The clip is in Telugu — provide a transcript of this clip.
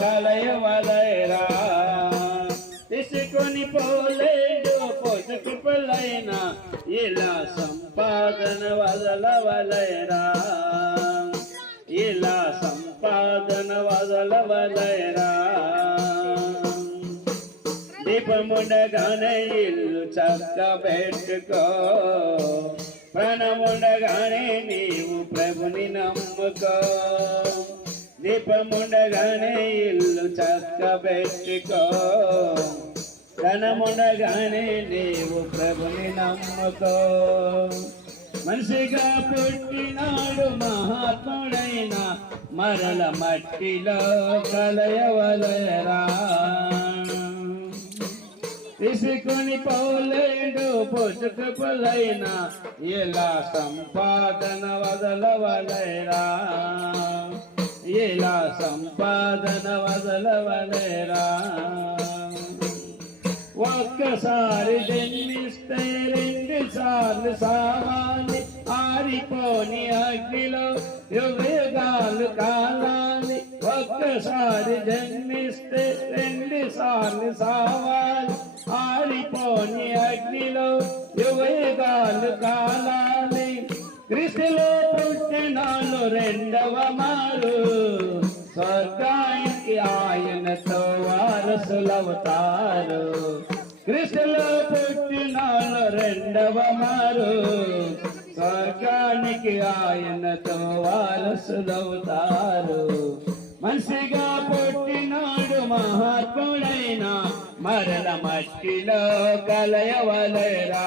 కలయవలైరా తీసుకొని పోలేడు పొసకులైనా ఇలా సంపాదన వదలవలైరా ఇలా సంపాదన వదలవలైరా దీపముండగానే ఇల్లు చక్క పెట్టుకో ప్రాణముండగానే నీవు ప్రభుని నమ్ముకో దీపముండగానే ఇల్లు చక్క పెట్టుకో ధనముండగానే నీవు ప్రభుని నమ్ముకో మనిషిగా పుట్టినాడు మహాత్ముడైన మరల మట్టిలో కలయవలరా తీసుకొని పోలేడు పొసుకులైనా ఇలా సంపాదన వదలవలైరా ఇలా సంపాదన వదలవలైరా ఒక్కసారి జన్మిస్తే 2 సార్లు సావాలి ఆరిపోని అగ్నిలో యుగాలు కాలాలి ఒక్కసారి జన్మిస్తే 2 సార్లు సావాలి ఆరిపోని అగ్నిలో యుగాలు కాలాలి క్రీస్తులో పుట్టినాలు 2వ మారు స్వర్గానికి ఆయనతో వారసులవుతారు క్రీస్తులో పుట్టినాలు 2వ మారు స్వర్గానికి ఆయనతో వారసులవుతారు మనిషిగా పుట్టినాడు మహాత్ముడైన మరల మట్టిలో కలయవలరా